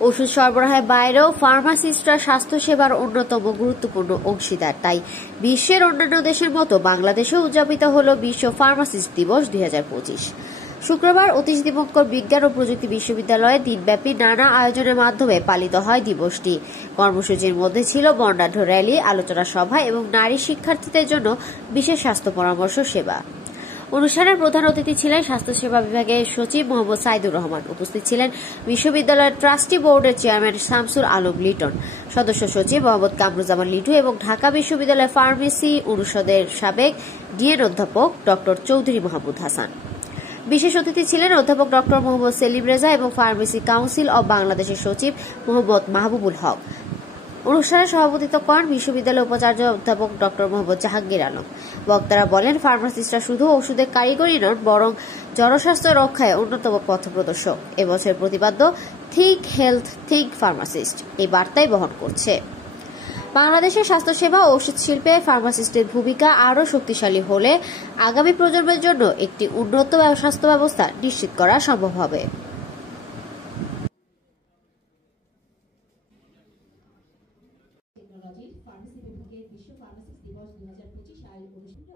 ওষুধ সরবরাহের বাইরেও ফার্মাসিস্টরা স্বাস্থ্যসেবার অন্যতম গুরুত্বপূর্ণ অংশীদার। তাই বিশ্বের অন্যান্য দেশের মতো বাংলাদেশেও উদযাপিত হল বিশ্ব ফার্মাসিস্ট দিবস 2025। শুক্রবার অতীশ দীপঙ্কর বিজ্ঞান ও প্রযুক্তি বিশ্ববিদ্যালয়ে দিনব্যাপী নানা আয়োজনের মাধ্যমে পালিত হয় দিবসটি। কর্মসূচির মধ্যে ছিল বর্ণাঢ্য র্যালি, আলোচনা সভা এবং নারী শিক্ষার্থীদের জন্য বিশেষ স্বাস্থ্য পরামর্শ সেবা। অনুষ্ঠানের প্রধান অতিথি ছিলেন স্বাস্থ্যসেবা বিভাগের সচিব মোহাম্মদ সাইদুর রহমান। উপস্থিত ছিলেন বিশ্ববিদ্যালয়ের ট্রাস্টি বোর্ডের চেয়ারম্যান শামসুল আলম লিটন, সদস্য সচিব মোহাম্মদ কামরুজ্জামান লিটু এবং ঢাকা বিশ্ববিদ্যালয়ের ফার্মেসি অনুষদের সাবেক ডিএন অধ্যাপক ডক্টর চৌধুরী মাহমুদ হাসান। বিশেষ অতিথি ছিলেন অধ্যাপক ডক্টর মোহাম্মদ সেলিম রেজা এবং ফার্মেসি কাউন্সিল অব বাংলাদেশের সচিব মোহাম্মদ মাহবুবুল হক। অনুষ্ঠানে সভাপতিত্ব করেন বিশ্ববিদ্যালয়ের উপাচার্য অধ্যাপক ডক্টর মোহাম্মদ জাহাঙ্গীর আলম। বক্তারা বলেন, ফার্মাসিস্টরা শুধু ওষুধের কারিগরই নন, বরং জনস্বাস্থ্য রক্ষায় অন্যতম পথপ্রদর্শক। এবছর প্রতিপাদ্য থিঙ্ক হেলথ, থিঙ্ক ফার্মাসিস্ট এই বার্তাই বহন করছে। বাংলাদেশের স্বাস্থ্যসেবা ও ওষুধ শিল্পে ফার্মাসিস্টের ভূমিকা আরও শক্তিশালী হলে আগামী প্রজন্মের জন্য একটি উন্নত স্বাস্থ্য ব্যবস্থা নিশ্চিত করা সম্ভব হবে। টেকনোলজির ফার্মেসি বিভাগের বিশ্ব ফার্মাসিস্ট দিবস 2025 অনুষ্ঠিত